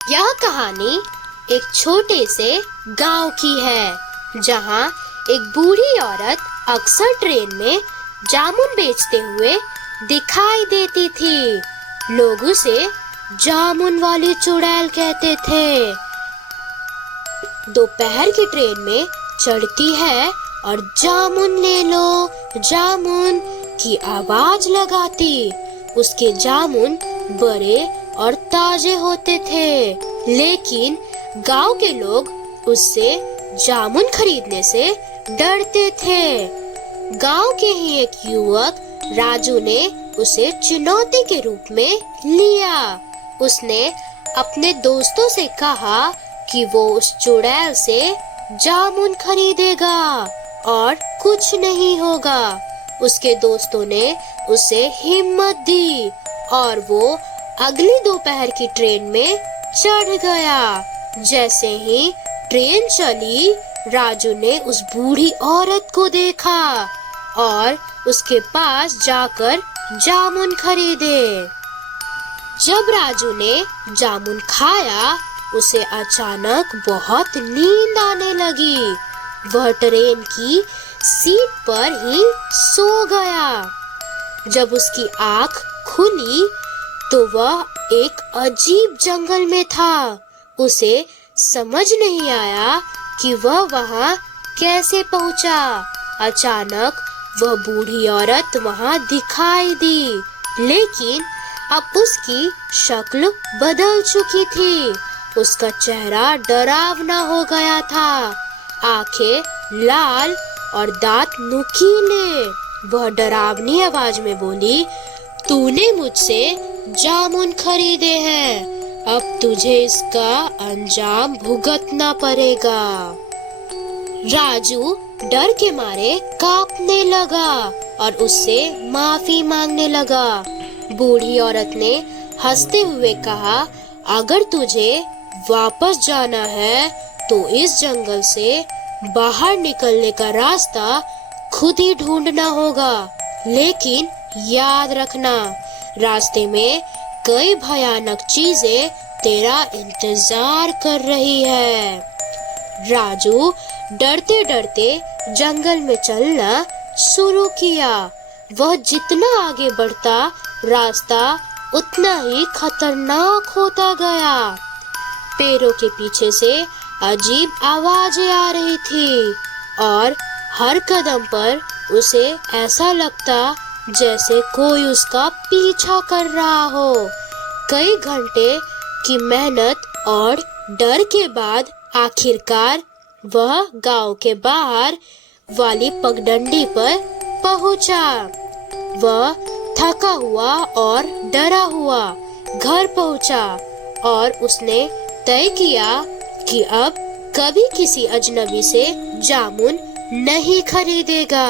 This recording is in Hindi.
यह कहानी एक छोटे से गांव की है, जहां एक बूढ़ी औरत अक्सर ट्रेन में जामुन बेचते हुए दिखाई देती थी। लोग उसे जामुन वाली चुड़ैल कहते थे। दोपहर की ट्रेन में चढ़ती है और जामुन ले लो, जामुन की आवाज लगाती। उसके जामुन बड़े और ताजे होते थे, लेकिन गांव के लोग उससे जामुन खरीदने से डरते थे। गांव के ही एक युवक राजू ने उसे चुनौती के रूप में लिया। उसने अपने दोस्तों से कहा कि वो उस चुड़ैल से जामुन खरीदेगा और कुछ नहीं होगा। उसके दोस्तों ने उसे हिम्मत दी और वो अगली दोपहर की ट्रेन में चढ़ गया। जैसे ही ट्रेन चली, राजू ने उस बूढ़ी औरत को देखा और उसके पास जाकर जामुन खरीदे। जब राजू ने जामुन खाया, उसे अचानक बहुत नींद आने लगी। वह ट्रेन की सीट पर ही सो गया। जब उसकी आँख खुली तो वह एक अजीब जंगल में था। उसे समझ नहीं आया कि वह वहां कैसे पहुंचा। अचानक वह बूढ़ी औरत वहां दिखाई दी, लेकिन अब उसकी शक्ल बदल चुकी थी। उसका चेहरा डरावना हो गया था, आंखें लाल और दांत नुकीले। वह डरावनी आवाज में बोली, तूने मुझसे जामुन खरीदे हैं, अब तुझे इसका अंजाम भुगतना पड़ेगा। राजू डर के मारे कांपने लगा और उससे माफी मांगने लगा। बूढ़ी औरत ने हंसते हुए कहा, अगर तुझे वापस जाना है तो इस जंगल से बाहर निकलने का रास्ता खुद ही ढूंढना होगा, लेकिन याद रखना, रास्ते में कई भयानक चीजें तेरा इंतजार कर रही है। राजू डरते डरते जंगल में चलना शुरू किया। वह जितना आगे बढ़ता, रास्ता उतना ही खतरनाक होता गया। पेड़ों के पीछे से अजीब आवाजें आ रही थी और हर कदम पर उसे ऐसा लगता जैसे कोई उसका पीछा कर रहा हो। कई घंटे की मेहनत और डर के बाद आखिरकार वह गांव के बाहर वाली पगडंडी पर पहुंचा। वह थका हुआ और डरा हुआ घर पहुंचा और उसने तय किया कि अब कभी किसी अजनबी से जामुन नहीं खरीदेगा।